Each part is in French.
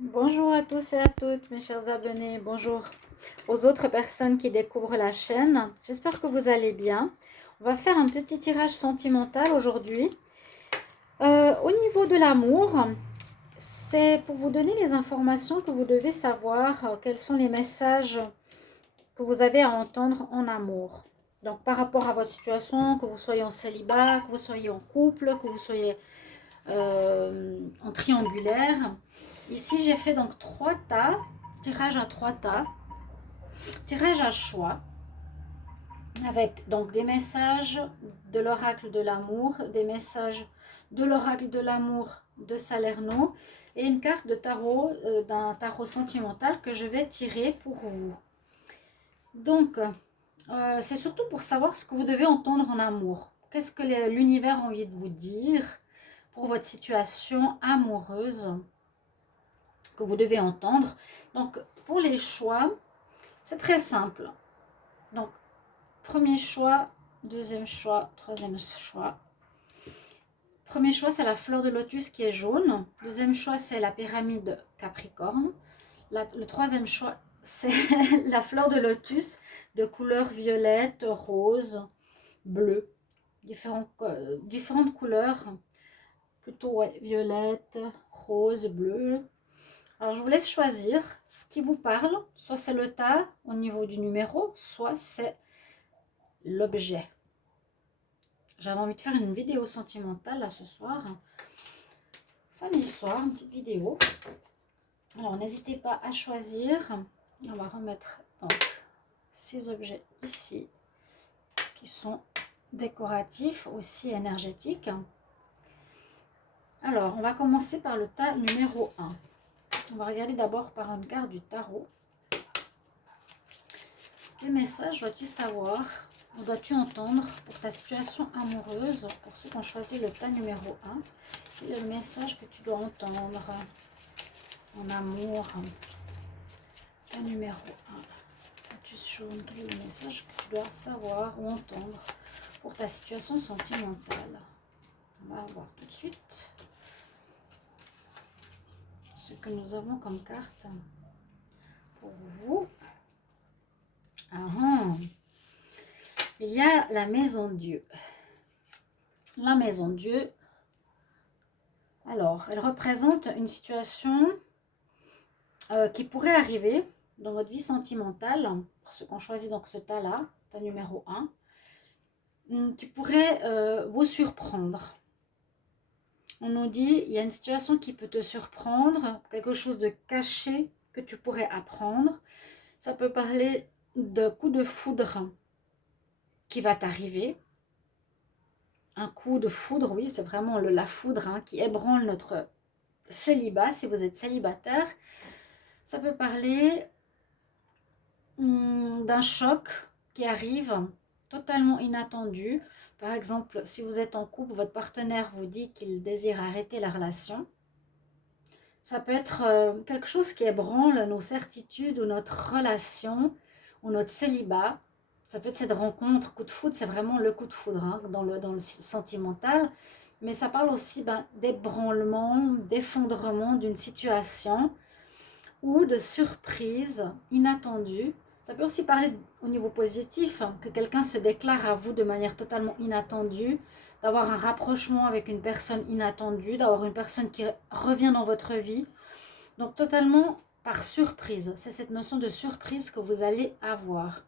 Bonjour à tous et à toutes, mes chers abonnés. Bonjour aux autres personnes qui découvrent la chaîne. J'espère que vous allez bien. On va faire un petit tirage sentimental aujourd'hui. Au niveau de l'amour, c'est pour vous donner les informations que vous devez savoir, quels sont les messages que vous avez à entendre en amour. Donc par rapport à votre situation, que vous soyez en célibat, que vous soyez en couple, que vous soyez en triangulaire. Ici, j'ai fait donc 3 tas, tirage à 3 tas, tirage à choix, avec donc des messages de l'oracle de l'amour, des messages de l'oracle de l'amour de Salerno et une carte de tarot, d'un tarot sentimental que je vais tirer pour vous. Donc, c'est surtout pour savoir ce que vous devez entendre en amour. Qu'est-ce que l'univers a envie de vous dire pour votre situation amoureuse que vous devez entendre. Donc, pour les choix, c'est très simple. Donc, premier choix, deuxième choix, troisième choix. Premier choix, c'est la fleur de lotus qui est jaune. Deuxième choix, c'est la pyramide Capricorne. Le troisième choix, c'est la fleur de lotus de couleur violette, rose, bleu. Différentes couleurs, plutôt ouais, violette, rose, bleu. Alors, je vous laisse choisir ce qui vous parle. Soit c'est le tas au niveau du numéro, soit c'est l'objet. J'avais envie de faire une vidéo sentimentale là ce soir. Samedi soir, une petite vidéo. Alors, n'hésitez pas à choisir. On va remettre donc ces objets ici qui sont décoratifs, aussi énergétiques. Alors, on va commencer par le tas numéro 1. On va regarder d'abord par une carte du tarot. Quel message dois-tu savoir ou dois-tu entendre pour ta situation amoureuse, pour ceux qui ont choisi le tas numéro 1? Quel est le message que tu dois entendre en amour? Tas numéro 1. Lotus jaune, quel est le message que tu dois savoir ou entendre pour ta situation sentimentale? On va voir tout de suite ce que nous avons comme carte pour vous. Il y a la maison Dieu. La maison Dieu, alors, elle représente une situation qui pourrait arriver dans votre vie sentimentale, pour ceux qui ont choisi donc ce tas-là, tas numéro 1, qui pourrait vous surprendre. On nous dit, il y a une situation qui peut te surprendre, quelque chose de caché que tu pourrais apprendre. Ça peut parler de coup de foudre qui va t'arriver. Un coup de foudre, oui, c'est vraiment la foudre qui ébranle notre célibat, si vous êtes célibataire. Ça peut parler d'un choc qui arrive totalement inattendu. Par exemple, si vous êtes en couple, votre partenaire vous dit qu'il désire arrêter la relation. Ça peut être quelque chose qui ébranle nos certitudes ou notre relation ou notre célibat. Ça peut être cette rencontre, coup de foudre, c'est vraiment le coup de foudre dans le sentimental. Mais ça parle aussi d'ébranlement, d'effondrement d'une situation ou de surprise inattendue. Ça peut aussi parler au niveau positif, que quelqu'un se déclare à vous de manière totalement inattendue, d'avoir un rapprochement avec une personne inattendue, d'avoir une personne qui revient dans votre vie. Donc totalement par surprise. C'est cette notion de surprise que vous allez avoir,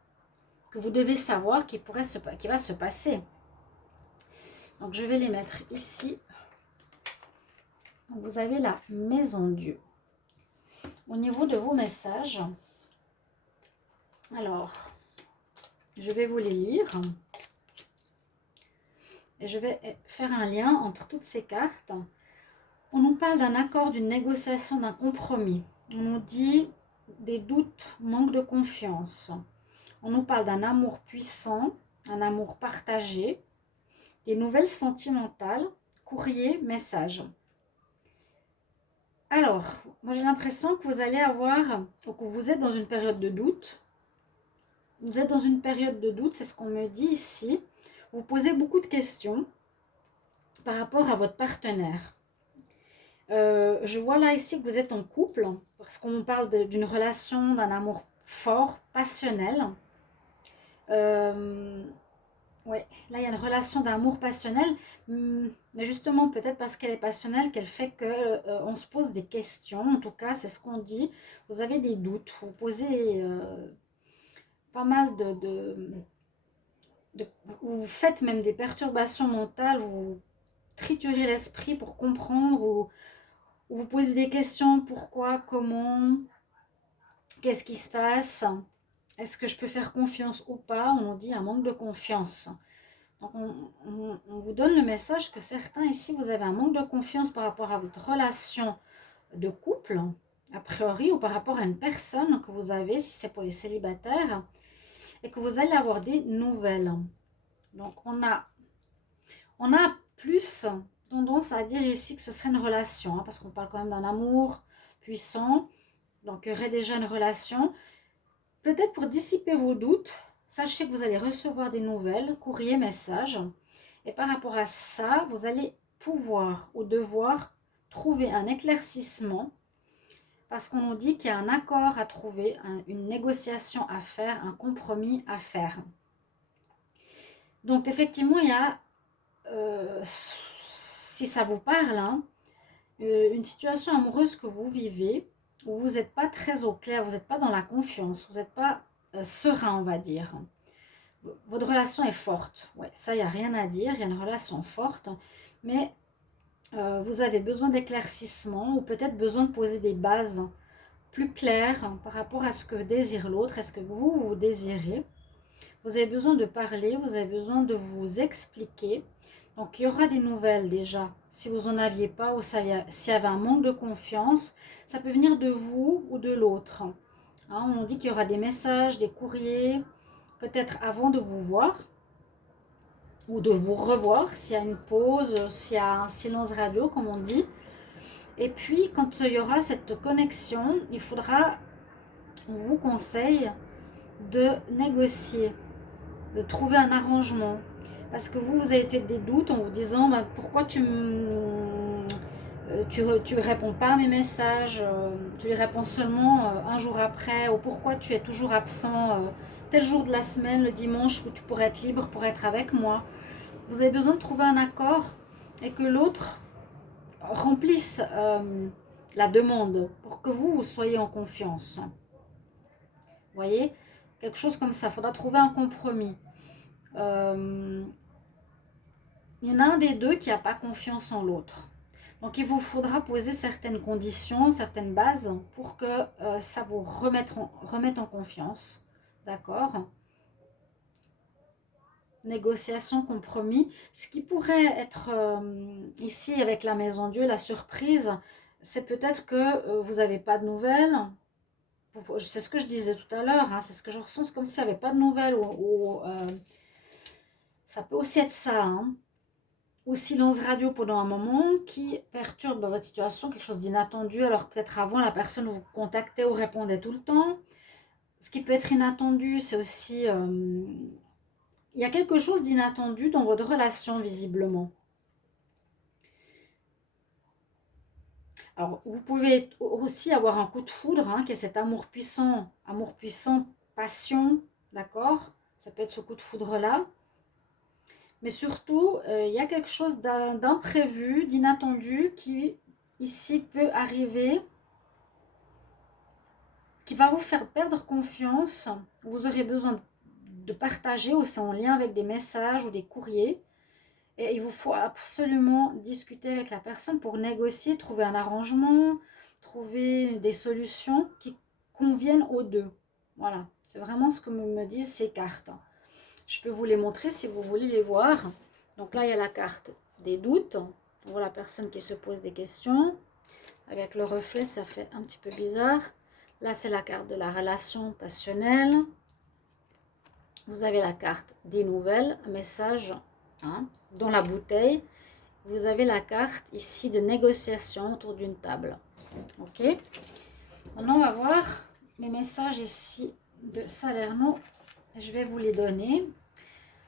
que vous devez savoir qui va se passer. Donc je vais les mettre ici. Donc, vous avez la maison Dieu. Au niveau de vos messages, alors, je vais vous les lire. Et je vais faire un lien entre toutes ces cartes. On nous parle d'un accord, d'une négociation, d'un compromis. On nous dit des doutes, manque de confiance. On nous parle d'un amour puissant, un amour partagé, des nouvelles sentimentales, courrier, message. Alors, moi j'ai l'impression que vous allez avoir, ou que vous êtes dans une période de doute. Vous êtes dans une période de doute, c'est ce qu'on me dit ici. Vous posez beaucoup de questions par rapport à votre partenaire. Je vois là ici que vous êtes en couple, parce qu'on parle d'une relation, d'un amour fort, passionnel. Euh, ouais, là il y a une relation d'amour passionnel, mais justement peut-être parce qu'elle est passionnelle qu'elle fait que on se pose des questions. En tout cas, c'est ce qu'on dit. Vous avez des doutes, vous posez pas mal de- vous faites même des perturbations mentales, vous triturez l'esprit pour comprendre ou vous posez des questions, pourquoi, comment, qu'est-ce qui se passe, est-ce que je peux faire confiance ou pas. On dit un manque de confiance. Donc on vous donne le message que certains ici, vous avez un manque de confiance par rapport à votre relation de couple, a priori, ou par rapport à une personne que vous avez, si c'est pour les célibataires, et que vous allez avoir des nouvelles. Donc on a plus tendance à dire ici que ce serait une relation, hein, parce qu'on parle quand même d'un amour puissant. Donc il y aurait déjà une relation. Peut-être pour dissiper vos doutes, sachez que vous allez recevoir des nouvelles, courrier, messages. Et par rapport à ça, vous allez pouvoir ou devoir trouver un éclaircissement parce qu'on nous dit qu'il y a un accord à trouver, une négociation à faire, un compromis à faire. Donc effectivement, il y a, si ça vous parle, hein, une situation amoureuse que vous vivez où vous n'êtes pas très au clair, vous n'êtes pas dans la confiance, vous n'êtes pas serein, on va dire. Votre relation est forte, ouais, ça, il n'y a rien à dire, il y a une relation forte, mais vous avez besoin d'éclaircissement ou peut-être besoin de poser des bases plus claires par rapport à ce que désire l'autre, est-ce que vous désirez. Vous avez besoin de parler, vous avez besoin de vous expliquer. Donc, il y aura des nouvelles déjà. Si vous n'en aviez pas ou s'il y avait un manque de confiance, ça peut venir de vous ou de l'autre. Hein, on dit qu'il y aura des messages, des courriers, peut-être avant de vous voir ou de vous revoir, s'il y a une pause, s'il y a un silence radio, comme on dit. Et puis, quand il y aura cette connexion, il faudra, on vous conseille de négocier, de trouver un arrangement. Parce que vous avez peut-être des doutes en vous disant bah, pourquoi tu réponds pas à mes messages, tu les réponds seulement un jour après, ou pourquoi tu es toujours absent tel jour de la semaine, le dimanche, où tu pourrais être libre pour être avec moi. Vous avez besoin de trouver un accord et que l'autre remplisse la demande pour que vous soyez en confiance. Vous voyez, quelque chose comme ça, il faudra trouver un compromis. Il y en a un des deux qui n'a pas confiance en l'autre. Donc il vous faudra poser certaines conditions, certaines bases pour que ça vous remette en confiance. D'accord? Négociation, compromis. Ce qui pourrait être ici avec la Maison Dieu, la surprise, c'est peut-être que vous n'avez pas de nouvelles. C'est ce que je disais tout à l'heure, hein, c'est ce que je ressens, c'est comme s'il n'y avait pas de nouvelles. Ça peut aussi être ça, hein. Ou silence radio pendant un moment qui perturbe votre situation, quelque chose d'inattendu, alors peut-être avant la personne vous contactait ou répondait tout le temps. Ce qui peut être inattendu, c'est aussi... il y a quelque chose d'inattendu dans votre relation, visiblement. Alors, vous pouvez aussi avoir un coup de foudre, hein, qui est cet amour puissant, passion, d'accord? Ça peut être ce coup de foudre-là. Mais surtout, il y a quelque chose d'imprévu, d'inattendu qui, ici, peut arriver, qui va vous faire perdre confiance. Vous aurez besoin de partager aussi en lien avec des messages ou des courriers. Et il vous faut absolument discuter avec la personne pour négocier, trouver un arrangement, trouver des solutions qui conviennent aux deux. Voilà, c'est vraiment ce que me disent ces cartes. Je peux vous les montrer si vous voulez les voir. Donc là, il y a la carte des doutes pour la personne qui se pose des questions. Avec le reflet, ça fait un petit peu bizarre. Là, c'est la carte de la relation passionnelle. Vous avez la carte des nouvelles, un message, hein, dans la bouteille. Vous avez la carte ici de négociation autour d'une table. Ok. Maintenant, on va voir les messages ici de Salerno. Je vais vous les donner.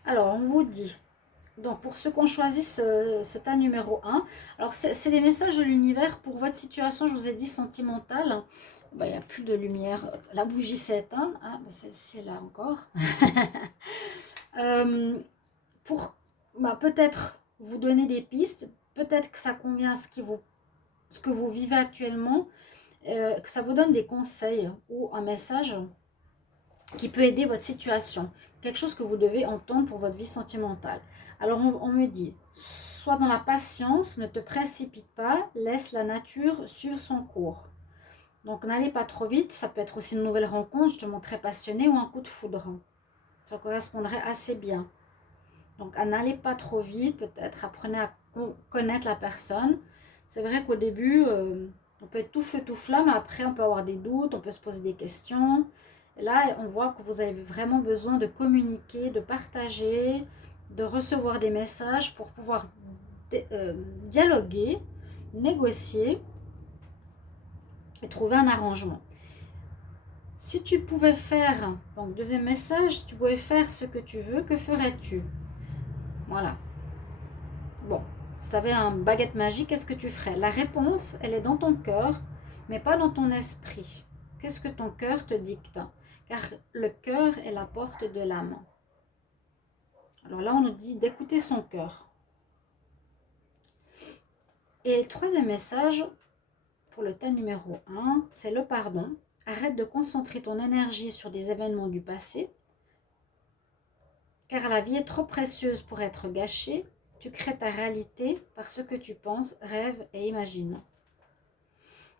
Alors, on vous dit Donc, pour ceux qui ont choisi ce tas numéro un, alors c'est des messages de l'univers pour votre situation, je vous ai dit, sentimentale. Ben, il n'y a plus de lumière, la bougie s'est éteinte, ah, ben, celle-ci est là encore. Pour peut-être vous donner des pistes, peut-être que ça convient à ce que vous vivez actuellement, que ça vous donne des conseils ou un message qui peut aider votre situation, quelque chose que vous devez entendre pour votre vie sentimentale. Alors on me dit, sois dans la patience, ne te précipite pas, laisse la nature suivre son cours. Donc n'allez pas trop vite, ça peut être aussi une nouvelle rencontre, justement très passionnée ou un coup de foudre. Ça correspondrait assez bien. Donc n'allez pas trop vite, peut-être apprenez à connaître la personne. C'est vrai qu'au début, on peut être tout feu tout flamme, mais après on peut avoir des doutes, on peut se poser des questions. Et là, on voit que vous avez vraiment besoin de communiquer, de partager, de recevoir des messages pour pouvoir dialoguer, négocier et trouver un arrangement. Si tu pouvais faire, donc deuxième message, si tu pouvais faire ce que tu veux, que ferais-tu? Voilà. Bon, si tu avais un baguette magique, qu'est-ce que tu ferais? La réponse, elle est dans ton cœur, mais pas dans ton esprit. Qu'est-ce que ton cœur te dicte? Car le cœur est la porte de l'âme. Alors là, on nous dit d'écouter son cœur. Et le troisième message, pour le tas numéro 1, c'est le pardon. Arrête de concentrer ton énergie sur des événements du passé, car la vie est trop précieuse pour être gâchée. Tu crées ta réalité par ce que tu penses, rêves et imagines.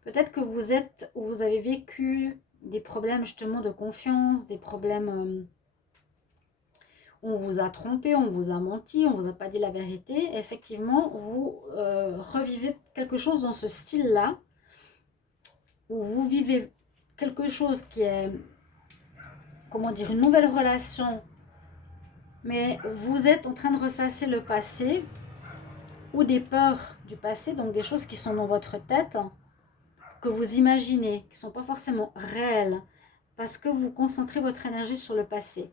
Peut-être que vous avez vécu des problèmes justement de confiance, des problèmes où on vous a trompé, on vous a menti, on vous a pas dit la vérité. Effectivement, vous revivez quelque chose dans ce style-là, où vous vivez quelque chose qui est, comment dire, une nouvelle relation, mais vous êtes en train de ressasser le passé ou des peurs du passé, donc des choses qui sont dans votre tête, que vous imaginez, qui ne sont pas forcément réelles, parce que vous concentrez votre énergie sur le passé.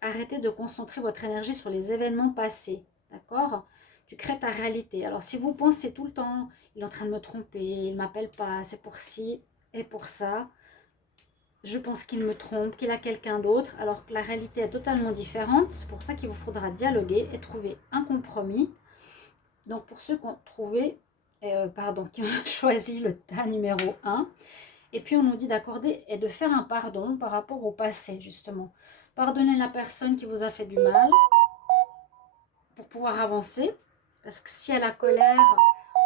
Arrêtez de concentrer votre énergie sur les événements passés, d'accord? Tu crées ta réalité. Alors si vous pensez tout le temps, il est en train de me tromper, il ne m'appelle pas, c'est pour ci et pour ça, je pense qu'il me trompe, qu'il a quelqu'un d'autre, alors que la réalité est totalement différente. C'est pour ça qu'il vous faudra dialoguer et trouver un compromis. Donc pour ceux qui ont trouvé, qui ont choisi le tas numéro 1, et puis on nous dit d'accorder et de faire un pardon par rapport au passé, justement. Pardonnez la personne qui vous a fait du mal pour pouvoir avancer. Parce que si elle a la colère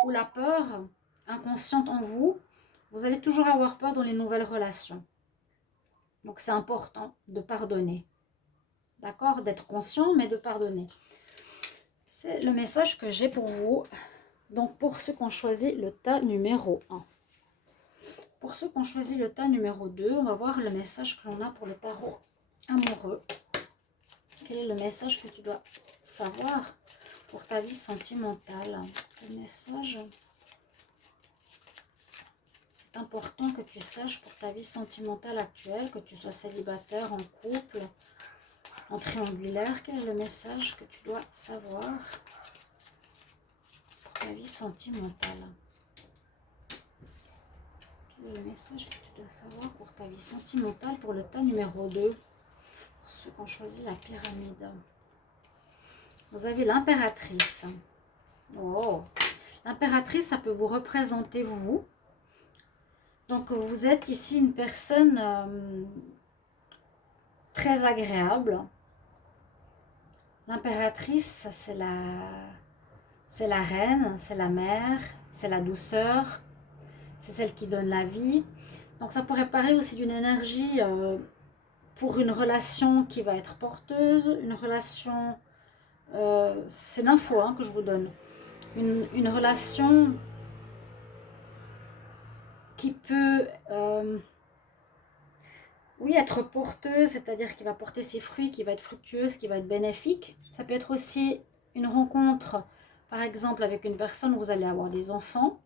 ou la peur inconsciente en vous, vous allez toujours avoir peur dans les nouvelles relations. Donc c'est important de pardonner. D'accord? D'être conscient, mais de pardonner. C'est le message que j'ai pour vous. Donc pour ceux qui ont choisi le tas numéro 1. Pour ceux qui ont choisi le tas numéro 2, on va voir le message que l'on a pour le tarot amoureux. Quel est le message que tu dois savoir pour ta vie sentimentale? Le message est important que tu saches pour ta vie sentimentale actuelle, que tu sois célibataire, en couple, en triangulaire. Quel est le message que tu dois savoir pour ta vie sentimentale? Quel est le message que tu dois savoir pour ta vie sentimentale pour le tas numéro 2? Pour ceux qui ont choisi la pyramide. Vous avez l'impératrice. Oh, l'impératrice, ça peut vous représenter vous. Donc, vous êtes ici une personne très agréable. L'impératrice, c'est la reine, c'est la mère, c'est la douceur, c'est celle qui donne la vie. Donc, ça pourrait parler aussi d'une énergie pour une relation qui va être porteuse, une relation, c'est l'info que je vous donne, une relation qui peut, oui, être porteuse, c'est-à-dire qui va porter ses fruits, qui va être fructueuse, qui va être bénéfique. Ça peut être aussi une rencontre, par exemple, avec une personne où vous allez avoir des enfants.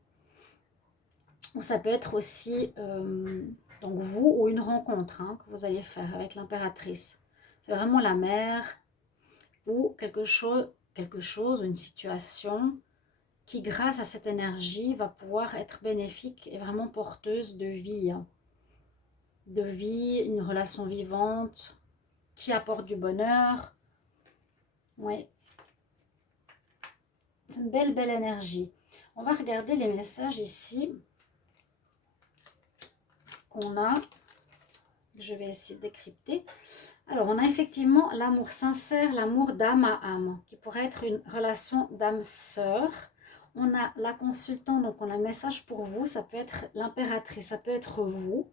Ou ça peut être aussi, donc vous, ou une rencontre que vous allez faire avec l'impératrice. C'est vraiment la mère ou quelque chose quelque chose, une situation qui, grâce à cette énergie, va pouvoir être bénéfique et vraiment porteuse de vie. De vie, une relation vivante qui apporte du bonheur. Oui, c'est une belle, belle énergie. On va regarder les messages ici qu'on a. Je vais essayer de décrypter. Alors, on a effectivement l'amour sincère, l'amour d'âme à âme, qui pourrait être une relation d'âme-sœur. On a la consultante, donc on a un message pour vous, ça peut être l'impératrice, ça peut être vous.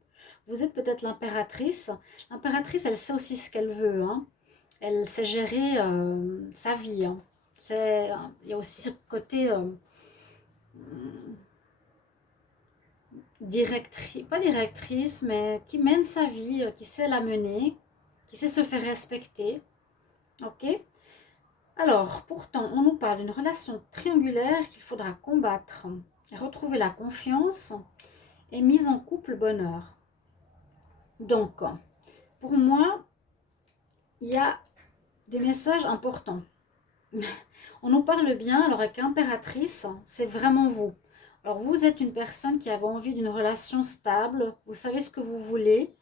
Vous êtes peut-être l'impératrice. L'impératrice, elle sait aussi ce qu'elle veut, hein. Elle sait gérer sa vie. Hein. Il y a aussi ce côté directrice, pas directrice, mais qui mène sa vie, qui sait la mener, qui sait se faire respecter. Ok? Alors, pourtant, on nous parle d'une relation triangulaire qu'il faudra combattre, retrouver la confiance et mise en couple bonheur. Donc, pour moi, il y a des messages importants. On nous parle bien, alors avec impératrice, c'est vraiment vous. Alors vous êtes une personne qui avait envie d'une relation stable, vous savez ce que vous voulez,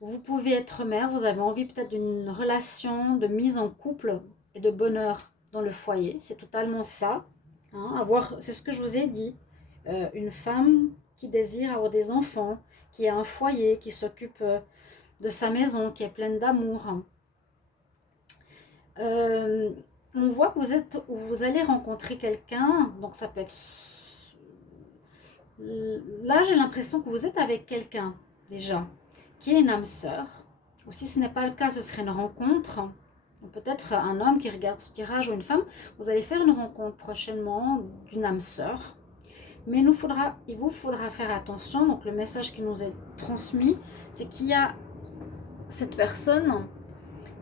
vous pouvez être mère, vous avez envie peut-être d'une relation de mise en couple et de bonheur dans le foyer, c'est totalement ça. Hein, c'est ce que je vous ai dit, une femme qui désire avoir des enfants, qui a un foyer, qui s'occupe de sa maison, qui est pleine d'amour. On voit que vous allez rencontrer quelqu'un, donc ça peut être... Là, j'ai l'impression que vous êtes avec quelqu'un, déjà, qui est une âme sœur. Ou si ce n'est pas le cas, ce serait une rencontre. Peut-être un homme qui regarde ce tirage ou une femme. Vous allez faire une rencontre prochainement d'une âme sœur. Mais il vous faudra faire attention. Donc le message qui nous est transmis, c'est qu'il y a cette personne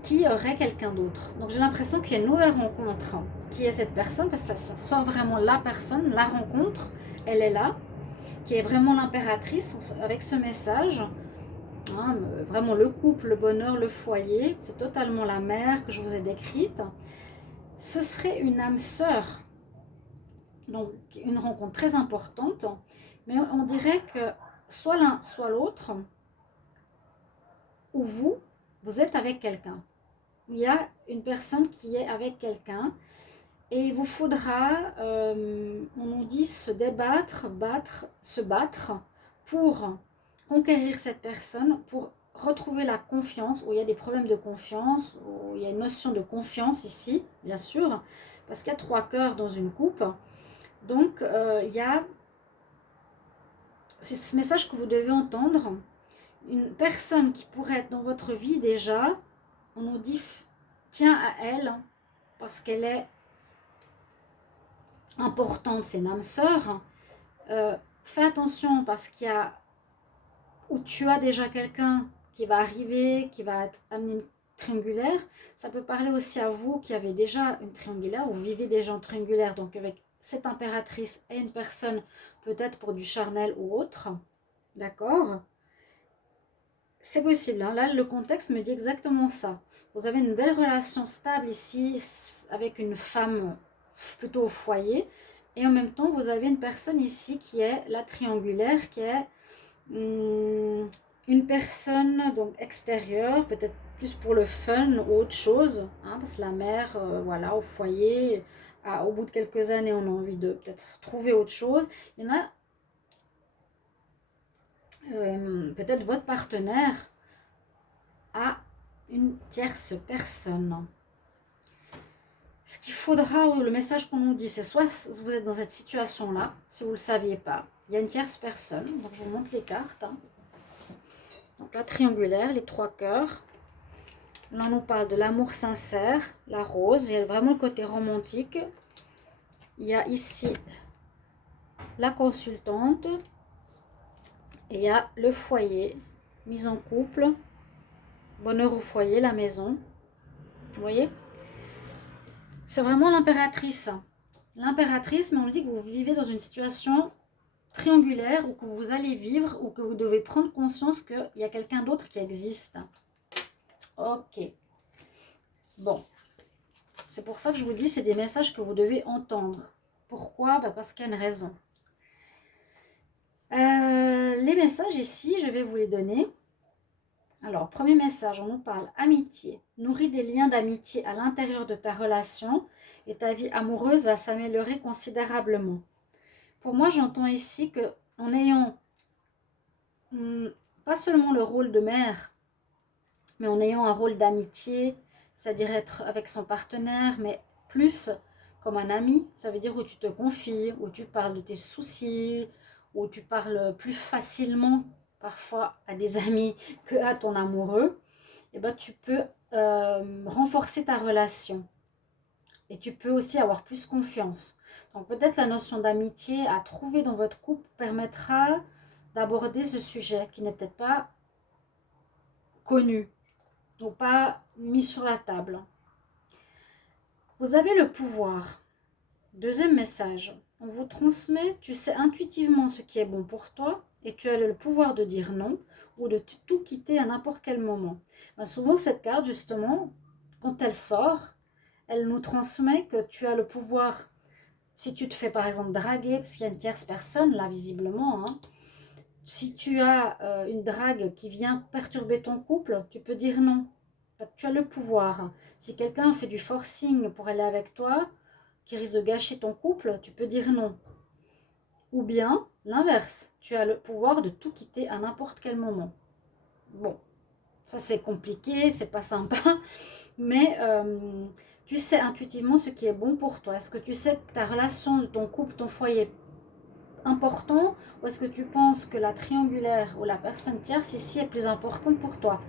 qui aurait quelqu'un d'autre. Donc j'ai l'impression qu'il y a une nouvelle rencontre qui est cette personne, parce que ça sort vraiment la personne, la rencontre, elle est là, qui est vraiment l'impératrice avec ce message. Hein, vraiment le couple, le bonheur, le foyer, c'est totalement la mère que je vous ai décrite. Ce serait une âme sœur, donc une rencontre très importante, mais on dirait que soit l'un, soit l'autre, ou vous êtes avec quelqu'un. Il y a une personne qui est avec quelqu'un et il vous faudra, on nous dit, se débattre, se battre pour conquérir cette personne, pour retrouver la confiance, où il y a des problèmes de confiance, où il y a une notion de confiance ici, bien sûr, parce qu'il y a 3 cœurs dans une coupe. Donc, il y a, c'est ce message que vous devez entendre, une personne qui pourrait être dans votre vie déjà, on nous dit, tiens à elle, parce qu'elle est importante, c'est une âme sœur. Fais attention parce qu'il y a, où tu as déjà quelqu'un qui va arriver, qui va amener une triangulaire. Ça peut parler aussi à vous qui avez déjà une triangulaire, ou vivez déjà en triangulaire, donc avec cette impératrice et une personne, peut-être pour du charnel ou autre. D'accord? C'est possible, hein. Là le contexte me dit exactement ça. Vous avez une belle relation stable ici avec une femme plutôt au foyer, et en même temps vous avez une personne ici qui est la triangulaire, qui est une personne donc extérieure, peut-être plus pour le fun ou autre chose, hein, parce que la mère, voilà, au foyer, au bout de quelques années on a envie de peut-être trouver autre chose. Il y en a peut-être votre partenaire a une tierce personne. Ce qu'il faudra, ou le message qu'on nous dit, c'est soit vous êtes dans cette situation-là, si vous ne le saviez pas, il y a une tierce personne, donc je vous montre les cartes. Hein. Donc la triangulaire, les 3 cœurs. Là on nous parle de l'amour sincère, la rose, il y a vraiment le côté romantique. Il y a ici la consultante, et il y a le foyer, mise en couple, bonheur au foyer, la maison. Vous voyez ? C'est vraiment l'impératrice. L'impératrice, mais on dit que vous vivez dans une situation triangulaire, ou que vous allez vivre, ou que vous devez prendre conscience qu'il y a quelqu'un d'autre qui existe. Ok. Bon. C'est pour ça que je vous dis, c'est des messages que vous devez entendre. Pourquoi? Parce qu'il y a une raison. Les messages ici, je vais vous les donner. Alors, premier message, on nous parle amitié. Nourris des liens d'amitié à l'intérieur de ta relation et ta vie amoureuse va s'améliorer considérablement. Pour moi, j'entends ici que en ayant pas seulement le rôle de mère, mais en ayant un rôle d'amitié, c'est-à-dire être avec son partenaire, mais plus comme un ami, ça veut dire où tu te confies, où tu parles de tes soucis, où tu parles plus facilement parfois à des amis que à ton amoureux, et ben tu peux renforcer ta relation et tu peux aussi avoir plus confiance. Donc peut-être la notion d'amitié à trouver dans votre couple permettra d'aborder ce sujet qui n'est peut-être pas connu ou pas mis sur la table. Vous avez le pouvoir. Deuxième message, on vous transmet, tu sais intuitivement ce qui est bon pour toi et tu as le pouvoir de dire non ou de tout quitter à n'importe quel moment. Souvent cette carte justement, quand elle sort, elle nous transmet que tu as le pouvoir, si tu te fais par exemple draguer, parce qu'il y a une tierce personne là visiblement, hein, si tu as une drague qui vient perturber ton couple, tu peux dire non. Tu as le pouvoir. Si quelqu'un fait du forcing pour aller avec toi, qui risque de gâcher ton couple, tu peux dire non. Ou bien, l'inverse, tu as le pouvoir de tout quitter à n'importe quel moment. Bon, ça c'est compliqué, c'est pas sympa, mais tu sais intuitivement ce qui est bon pour toi. Est-ce que tu sais que ta relation, ton couple, ton foyer est important, ou est-ce que tu penses que la triangulaire ou la personne tierce ici est plus importante pour toi?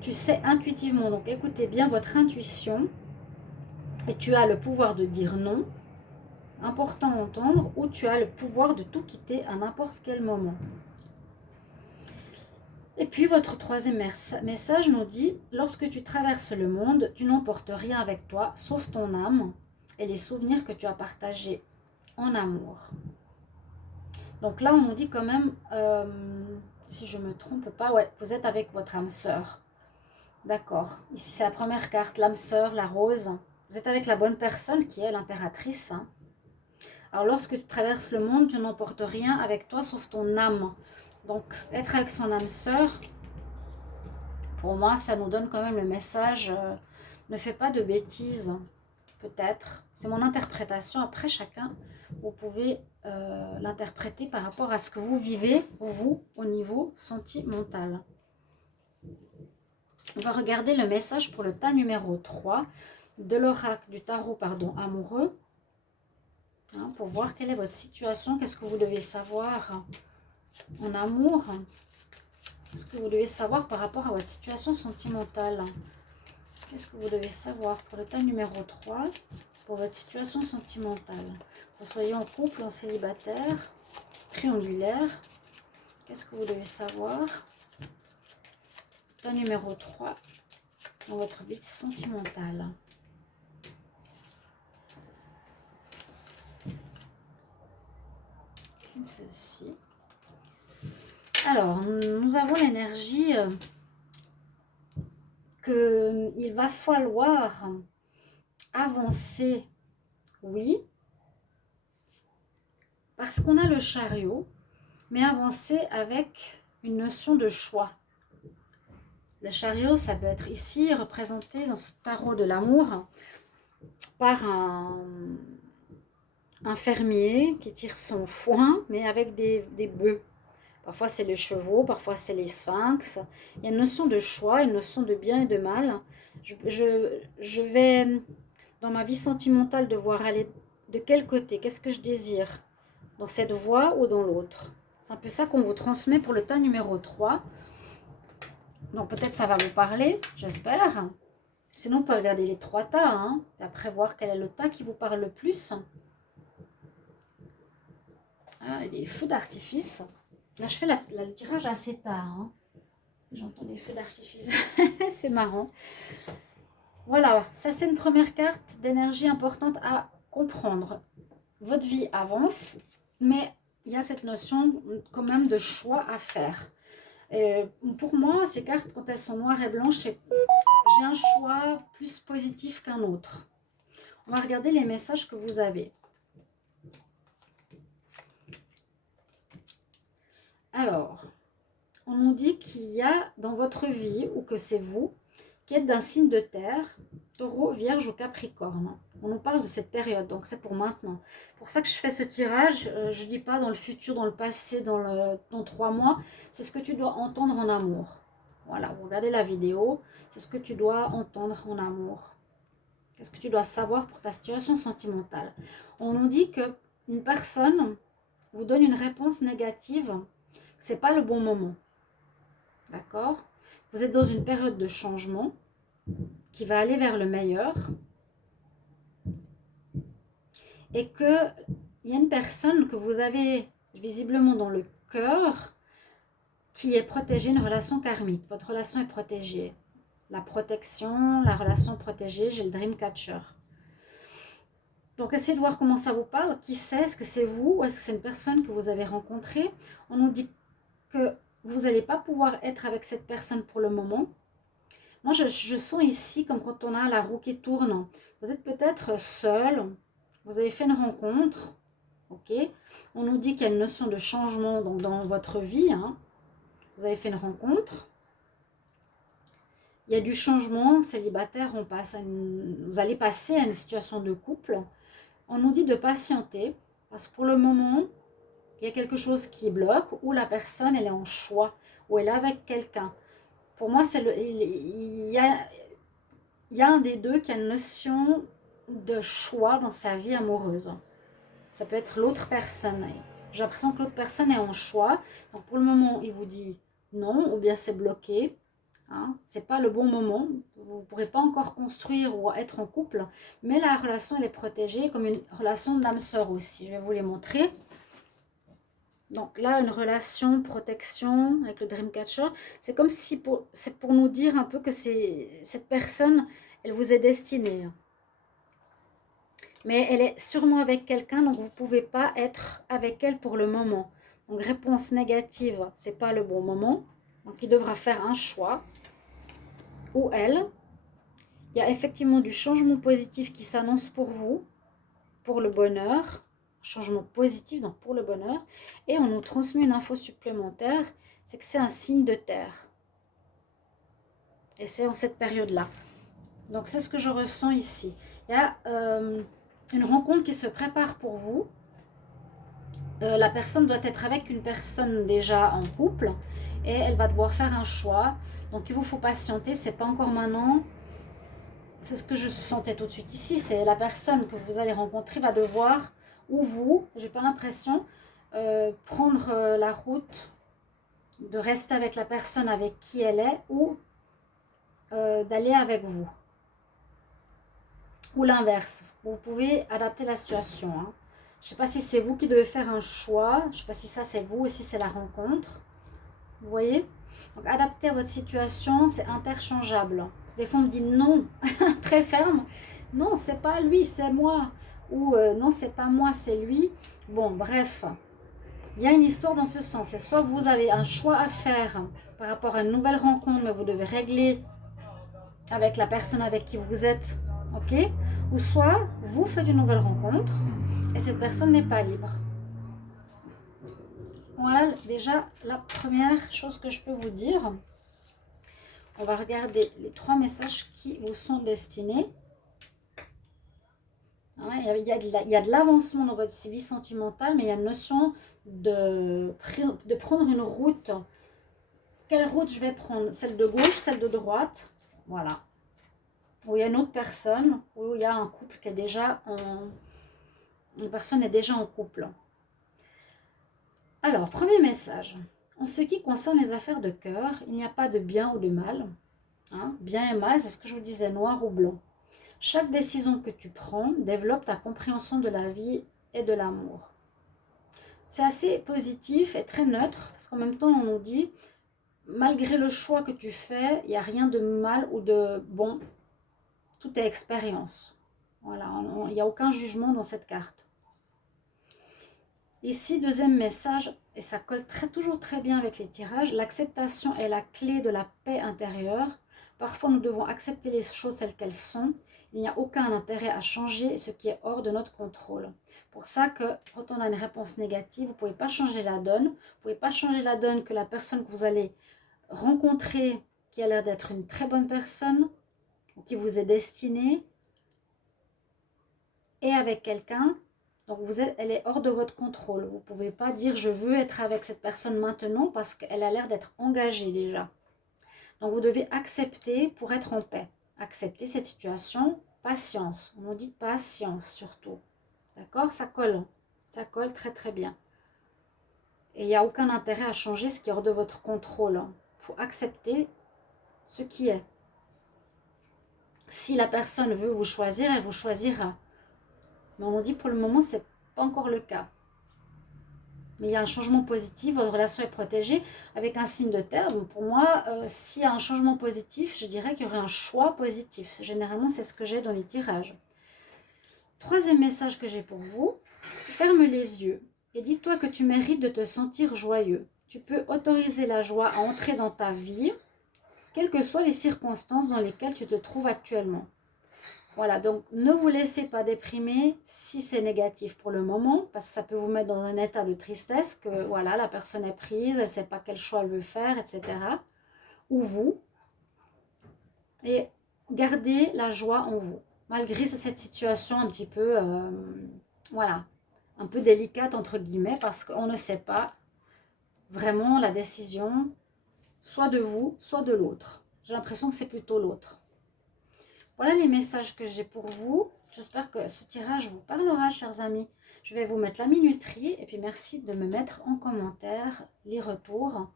Tu sais intuitivement, donc écoutez bien votre intuition et tu as le pouvoir de dire non, important à entendre, ou tu as le pouvoir de tout quitter à n'importe quel moment. Et puis votre troisième message nous dit, lorsque tu traverses le monde, tu n'emportes rien avec toi, sauf ton âme et les souvenirs que tu as partagés en amour. Donc là, on nous dit quand même, si je ne me trompe pas, ouais, vous êtes avec votre âme sœur. D'accord. Ici, c'est la première carte, l'âme sœur, la rose. Vous êtes avec la bonne personne qui est l'impératrice. Hein. Alors, lorsque tu traverses le monde, tu n'emportes rien avec toi sauf ton âme. Donc, être avec son âme sœur, pour moi, ça nous donne quand même le message ne fais pas de bêtises, peut-être. C'est mon interprétation. Après, chacun, vous pouvez l'interpréter par rapport à ce que vous vivez, vous, au niveau sentimental. On va regarder le message pour le tas numéro 3 de l'oracle du tarot amoureux. Hein, pour voir quelle est votre situation, qu'est-ce que vous devez savoir en amour. Qu'est-ce que vous devez savoir par rapport à votre situation sentimentale. Qu'est-ce que vous devez savoir pour le tas numéro 3 pour votre situation sentimentale. Que vous soyez en couple, en célibataire, triangulaire. Qu'est-ce que vous devez savoir? Tas numéro 3 dans votre vie sentimentale. Celle-ci. Alors, nous avons l'énergie qu'il va falloir avancer, oui, parce qu'on a le chariot, mais avancer avec une notion de choix. Le chariot, ça peut être ici représenté dans ce tarot de l'amour par un fermier qui tire son foin, mais avec des bœufs. Parfois, c'est les chevaux, parfois, c'est les sphinx. Il y a une notion de choix, une notion de bien et de mal. Je vais, dans ma vie sentimentale, devoir aller de quel côté? Qu'est-ce que je désire? Dans cette voie ou dans l'autre? C'est un peu ça qu'on vous transmet pour le tas numéro 3. Donc, peut-être ça va vous parler, j'espère. Sinon, on peut regarder les 3 tas, hein, et après voir quel est le tas qui vous parle le plus. Ah, il y a des feux d'artifice. Là, je fais le tirage assez tard. Hein. J'entends des feux d'artifice. C'est marrant. Voilà, ça c'est une première carte d'énergie importante à comprendre. Votre vie avance, mais il y a cette notion quand même de choix à faire. Pour moi, ces cartes, quand elles sont noires et blanches, j'ai un choix plus positif qu'un autre. On va regarder les messages que vous avez. Alors, on nous dit qu'il y a dans votre vie, ou que c'est vous, qui êtes d'un signe de terre, Taureau, Vierge ou Capricorne. On nous parle de cette période, donc c'est pour maintenant. C'est pour ça que je fais ce tirage. Je ne dis pas dans le futur, dans le passé, dans 3 mois. C'est ce que tu dois entendre en amour. Voilà, vous regardez la vidéo. C'est ce que tu dois entendre en amour. Qu'est-ce que tu dois savoir pour ta situation sentimentale? On nous dit qu'une personne vous donne une réponse négative. C'est pas le bon moment. D'accord? Vous êtes dans une période de changement qui va aller vers le meilleur et qu'il y a une personne que vous avez visiblement dans le cœur qui est protégée, une relation karmique. Votre relation est protégée. La protection, la relation protégée, j'ai le Dreamcatcher. Donc essayez de voir comment ça vous parle. Qui sait? Est-ce que c'est vous ou est-ce que c'est une personne que vous avez rencontrée? On nous dit que vous n'allez pas pouvoir être avec cette personne pour le moment. Moi, je sens ici, comme quand on a la roue qui tourne, vous êtes peut-être seul, vous avez fait une rencontre, ok? On nous dit qu'il y a une notion de changement dans votre vie, hein. Vous avez fait une rencontre, il y a du changement, célibataire, vous allez passer à une situation de couple. On nous dit de patienter, parce que pour le moment, il y a quelque chose qui bloque, ou la personne, elle est en choix, ou elle est avec quelqu'un. Pour moi, il y a un des deux qui a une notion de choix dans sa vie amoureuse. Ça peut être l'autre personne. J'ai l'impression que l'autre personne est en choix. Donc pour le moment, il vous dit non, ou bien c'est bloqué. Hein, c'est pas le bon moment. Vous ne pourrez pas encore construire ou être en couple, mais la relation elle est protégée comme une relation d'âme sœur aussi. Je vais vous les montrer. Donc là, une relation, protection avec le Dreamcatcher, c'est comme si c'est pour nous dire un peu que cette personne, elle vous est destinée. Mais elle est sûrement avec quelqu'un, donc vous ne pouvez pas être avec elle pour le moment. Donc réponse négative, c'est pas le bon moment. Donc il devra faire un choix. Ou elle. Il y a effectivement du changement positif qui s'annonce pour vous, pour le bonheur. Changement positif, donc pour le bonheur. Et on nous transmet une info supplémentaire, c'est que c'est un signe de terre. Et c'est en cette période-là. Donc c'est ce que je ressens ici. Il y a une rencontre qui se prépare pour vous. La personne doit être avec une personne déjà en couple et elle va devoir faire un choix. Donc il vous faut patienter, c'est pas encore maintenant. C'est ce que je sentais tout de suite ici, c'est la personne que vous allez rencontrer va devoir, ou vous, j'ai pas l'impression, prendre la route de rester avec la personne avec qui elle est ou d'aller avec vous. Ou l'inverse, vous pouvez adapter la situation. Hein. Je ne sais pas si c'est vous qui devez faire un choix, je ne sais pas si ça c'est vous ou si c'est la rencontre. Vous voyez? Donc adapter à votre situation, c'est interchangeable. Parce que des fois on me dit non, très ferme. Non, c'est pas lui, c'est moi. Ou non, c'est pas moi, c'est lui. Bon, bref. Il y a une histoire dans ce sens. C'est soit vous avez un choix à faire par rapport à une nouvelle rencontre, mais vous devez régler avec la personne avec qui vous êtes, ok? Ou soit vous faites une nouvelle rencontre et cette personne n'est pas libre. Voilà déjà la première chose que je peux vous dire. On va regarder les 3 messages qui vous sont destinés. Il y a de l'avancement dans votre vie sentimentale, mais il y a une notion de prendre une route. Quelle route je vais prendre? Celle de gauche, celle de droite? Voilà. Ou il y a une autre personne, ou il y a un couple qui est déjà une personne est déjà en couple. Alors, premier message. En ce qui concerne les affaires de cœur, il n'y a pas de bien ou de mal. Hein? Bien et mal, c'est ce que je vous disais, noir ou blanc. Chaque décision que tu prends développe ta compréhension de la vie et de l'amour. C'est assez positif et très neutre, parce qu'en même temps, on nous dit, malgré le choix que tu fais, il n'y a rien de mal ou de bon. Tout est expérience. Voilà, il n'y a aucun jugement dans cette carte. Ici, deuxième message, et ça colle toujours très bien avec les tirages, l'acceptation est la clé de la paix intérieure. Parfois, nous devons accepter les choses telles qu'elles sont. Il n'y a aucun intérêt à changer ce qui est hors de notre contrôle. Pour ça que quand on a une réponse négative, vous ne pouvez pas changer la donne. Vous ne pouvez pas changer la donne que la personne que vous allez rencontrer, qui a l'air d'être une très bonne personne, qui vous est destinée, est avec quelqu'un. Donc elle est hors de votre contrôle. Vous ne pouvez pas dire je veux être avec cette personne maintenant parce qu'elle a l'air d'être engagée déjà. Donc vous devez accepter pour être en paix. Accepter cette situation, patience. On nous dit patience surtout. D'accord? Ça colle. Ça colle très très bien. Et il n'y a aucun intérêt à changer ce qui est hors de votre contrôle. Il faut accepter ce qui est. Si la personne veut vous choisir, elle vous choisira. Mais on nous dit pour le moment, ce n'est pas encore le cas. Mais il y a un changement positif, votre relation est protégée avec un signe de terre. Donc pour moi, s'il y a un changement positif, je dirais qu'il y aurait un choix positif. Généralement, c'est ce que j'ai dans les tirages. Troisième message que j'ai pour vous, ferme les yeux et dis-toi que tu mérites de te sentir joyeux. Tu peux autoriser la joie à entrer dans ta vie, quelles que soient les circonstances dans lesquelles tu te trouves actuellement. Voilà, donc ne vous laissez pas déprimer si c'est négatif pour le moment, parce que ça peut vous mettre dans un état de tristesse, que voilà, la personne est prise, elle ne sait pas quel choix elle veut faire, etc. Ou vous. Et gardez la joie en vous, malgré cette situation un petit peu, voilà, un peu délicate entre guillemets, parce qu'on ne sait pas vraiment la décision, soit de vous, soit de l'autre. J'ai l'impression que c'est plutôt l'autre. Voilà les messages que j'ai pour vous. J'espère que ce tirage vous parlera, chers amis. Je vais vous mettre la minuterie et puis merci de me mettre en commentaire les retours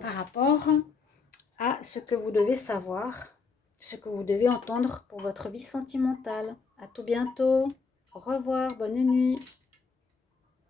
par rapport à ce que vous devez savoir, ce que vous devez entendre pour votre vie sentimentale. À tout bientôt. Au revoir, bonne nuit.